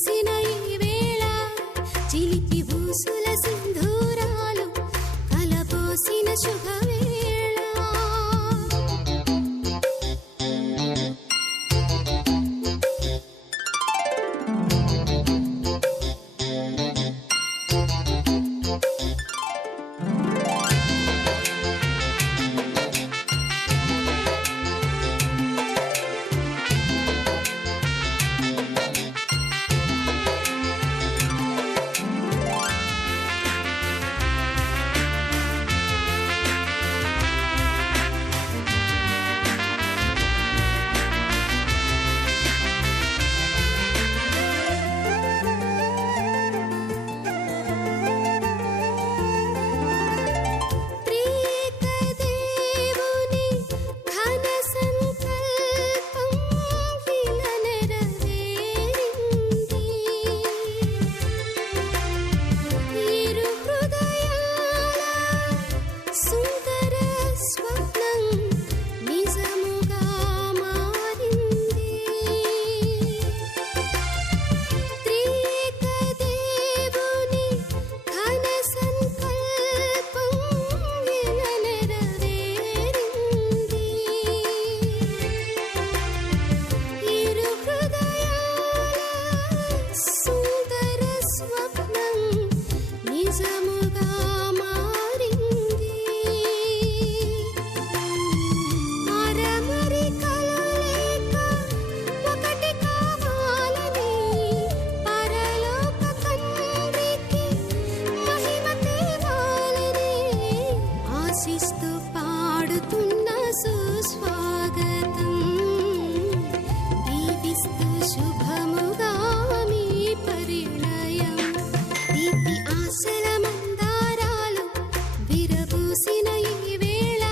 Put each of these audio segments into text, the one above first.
విరబూసిన ఈ వేళ చిలిపి ఊసుల సింధూరాలు కలబోసిన శుభవేళ పాడుతున్న సుస్వాగతం దీవిస్తూ శుభముగా మీ పరిణయం దీపి ఆశల మందారాలు విరబూసిన ఈ వేళ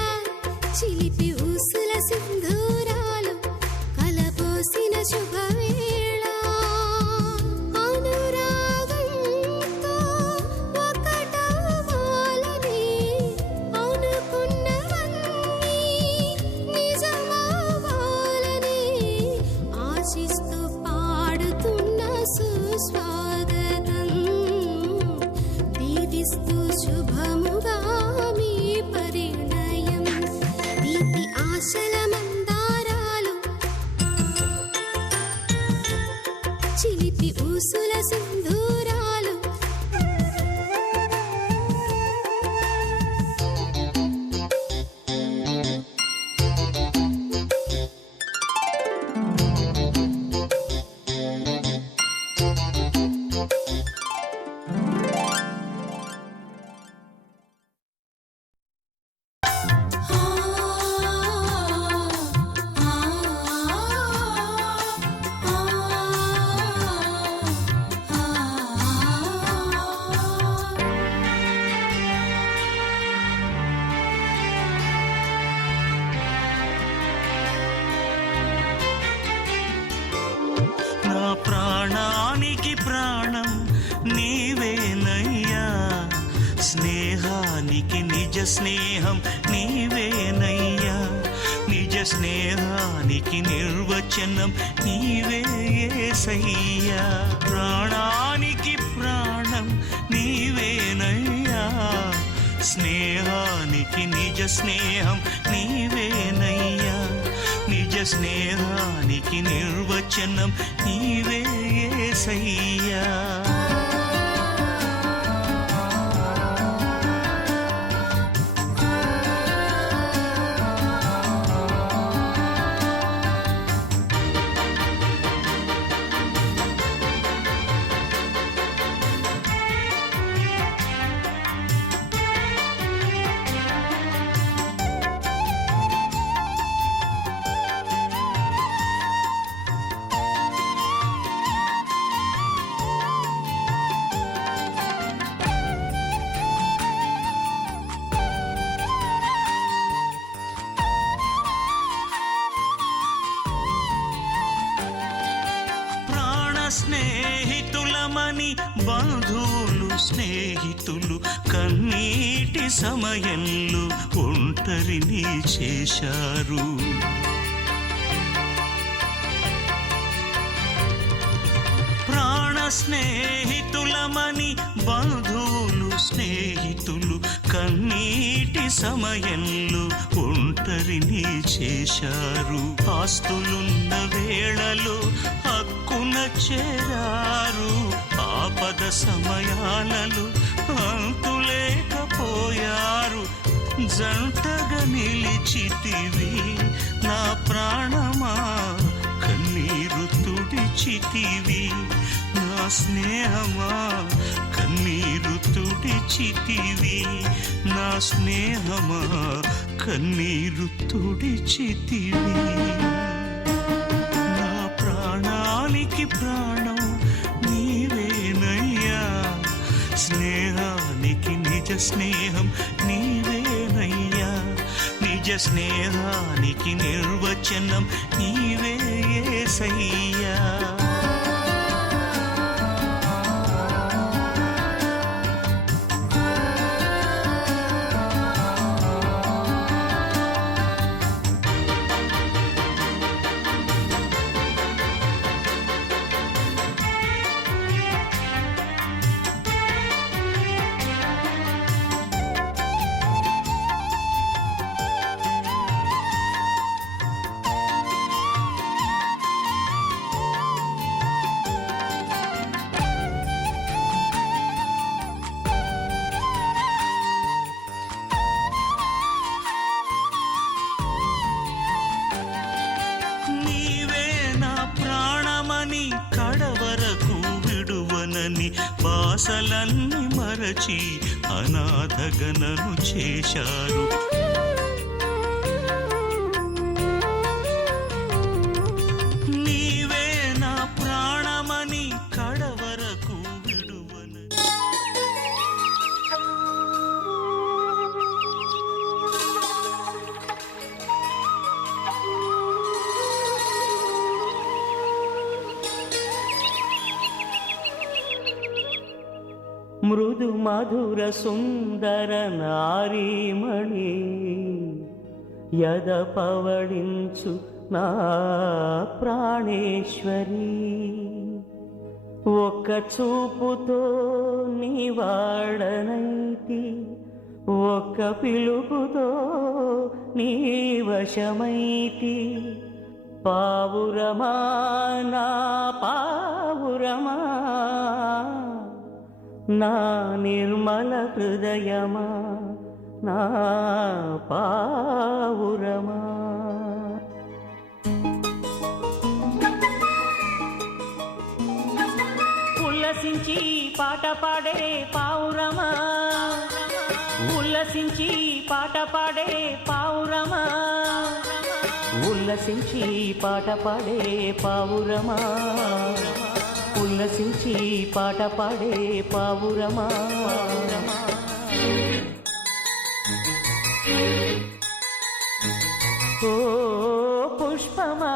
చిలిపి ఊసుల సింధూరాలు కలబోసిన శుభవేళ స్వాగతం దీవిస్తూ శుభముగా మీ పరిణయం దీపి ఆశల మందారాలు చిలిపి ఊసుల సింధూరాలు ప్రాణానికి ప్రాణం నీవేనయ్యా స్నేహానికి నిజ స్నేహం నీవేనయ్యా నిజ స్నేహానికి నిర్వచనం నీవే యేసయ్యా ప్రాణానికి ప్రాణం నీవేనయ్యా స్నేహానికి నిజ స్నేహం నీవేనయ్యా నిజ స్నేహానికి నిర్వచనం నీవే యేసయ్యా స్నేహితులమని బంధువులు స్నేహితులు కన్నీటి సమయంలో ఒంటరిని చేశారు ప్రాణ స్నేహితులమని బంధువులు స్నేహితులు కన్నీటి సమయంలో ఒంటరిని చేశారు. ఆస్తులున్న వేళలో హక్కున చేరారు. ఆపద సమయాలలో అంతులేకపోయారు. జంటగా నిలిచితివి నా ప్రాణమా, కన్నీరు తుడిచితివి నా స్నేహమా, కన్నీరు తుడిచితివి నా స్నేహమా, కన్నీరు తుడిచితివి. నా ప్రాణానికి ప్రాణం నీవేనయ్యా, స్నేహానికి నిజ స్నేహం నీవేనయ్యా, నిజ స్నేహానికి నిర్వచనం నీవే యేసయ్యా. కడవరకు విడువనని బాసలన్నీ మరచి అనాథగనను చేశారు. నీవే నా ప్రాణమని కడవరకు విడువనని. మృదు మధుర సుందర నారీమణి యద పవళించు నా ప్రాణేశ్వరి, ఒక్క చూపుతో నీ వాడనైతి, ఒక్క పిలుపుతో నీ వశమైతి. పావురమా నా పావురమా, నా నిర్మల హృదయమా, నా పావురమా. ఉల్లసించి పాట పాడే పావురమా, ఉల్లసించి పాట పాడే పావురమా, ఉల్లసించి పాట పాడే పావురమా, ఉల్లసించి పాట పాడే పావురమా. ఓ పుష్పమా,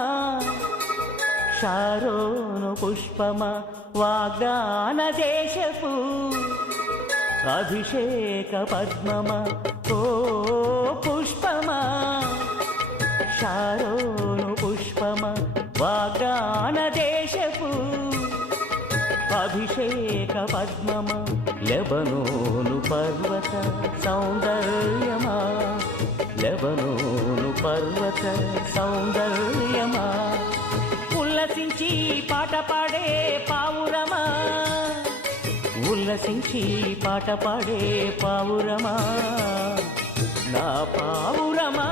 షారోను పుష్పమా, వాగ్దాన దేశపు అభిషేక పద్మమా. ఓ పుష్పమా, షారోను పుష్పమా, వాగ్దాన దేశపు అభిషేక పద్మమా. లెబనోను పర్వత సౌందర్యమా, లెబనోను పర్వత సౌందర్యమా. ఉల్లసించి పాట పాడే పావురమా, ఉల్లసించి పాట పాడే పావురమా. నా పావురమా,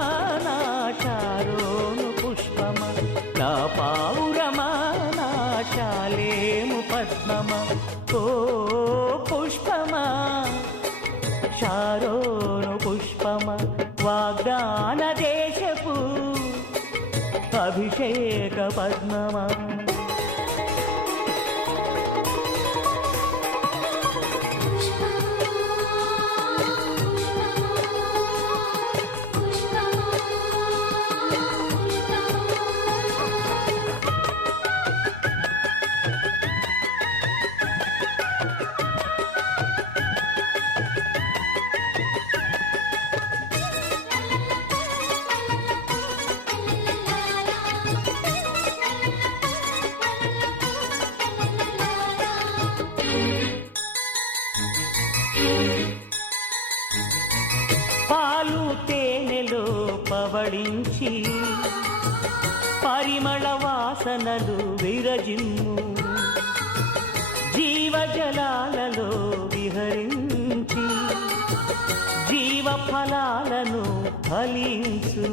నా చారోను పుష్పమా, నా పావురమా, నా శాలేము పద్మమా. ఓ పుష్పమా, శారోను పుష్పమా, వాగ్దాన దేశపు అభిషేక పద్మమా. పవళించి పరిమళ వాసనలు విరజిమ్ము జీవజలాలలో విహరించి జీవ ఫలాలను ఫలించు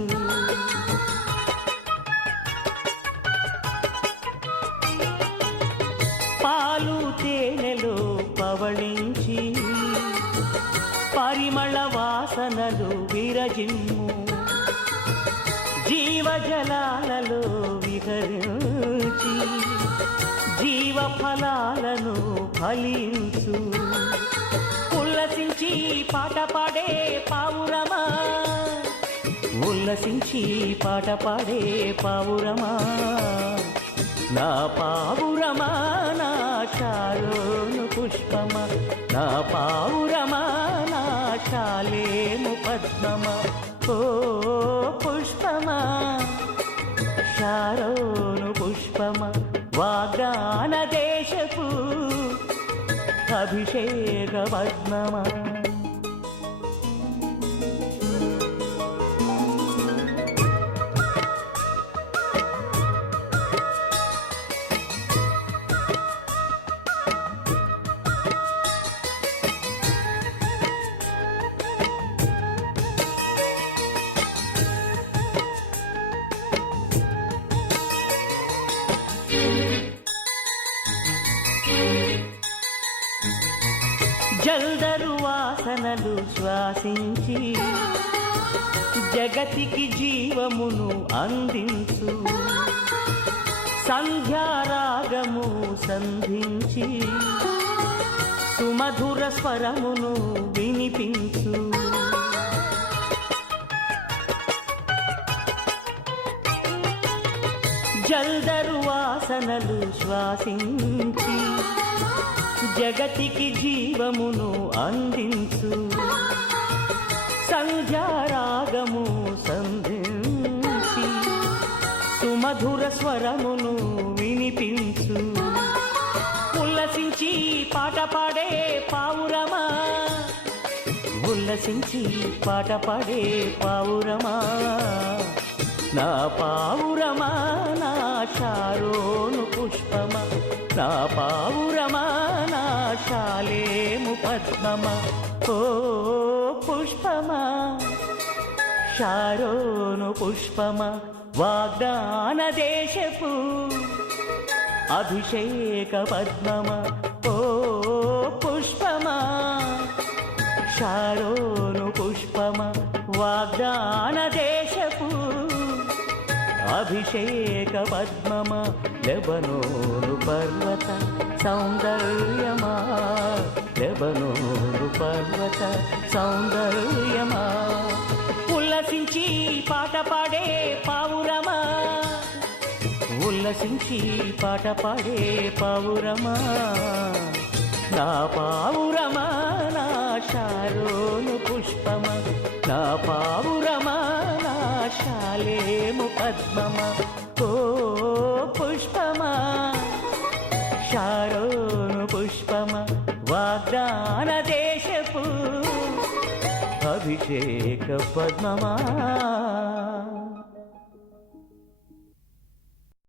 పాలు తేనెలో పవళించి పరిమళ వాసనలు విరజిమ్ము జీవజలాలలో విహరించి జీవ ఫలాలను ఫలించు ఉల్లసించి పాట పాడే పావురమా ఉల్లసించి పాట పాడే పావురమా నా పావురమా నా చాలోను పుష్పమా నా పావురమా నా చాలేము పద్మమా ఓ పుష్పమా శారోను పుష్పమా వాగ్దాన దేశపు అభిషేక పద్మమా జల్దరు వాసనలు శ్వాసించి జగతికి జీవమును అందించు సంధ్యారాగము సంధించి సుమధుర స్వరమును వినిపించు జల్దరు వాసనలు శ్వాసించి జగతికి జీవమును అందించు సంధ్యారాగము సంధించి సుమధుర స్వరమును వినిపించు ఉల్లసించి పాట పాడే పావురమా ఉల్లసించి పాట పాడే పావురమా నా పావురమా నా చారోను పుష్పమా నా పావురమా నా శాలేము పద్మమా ఓ పుష్పమా శారోను పుష్పమా వాగ్దాన దేశపు అభిషేక పద్మమా ఓ పుష్పమా శారోను పుష్పమా వాగ్దాన దేశపు అభిషేక పద్మమా లెబనోను పర్వత సౌందర్యమా లెబనోను పర్వత సౌందర్యమా ఉల్లసించి పాట పాడే పావురమా ఉల్లసించి పాట పాడే పావురమా నా పావురమా నా శారోను పుష్పమా నా పావురమా నా శాలేము పద్మమా ఓ పుష్పమా శారోను పుష్పమా వాగ్దాన దేశపు అభిషేక పద్మమా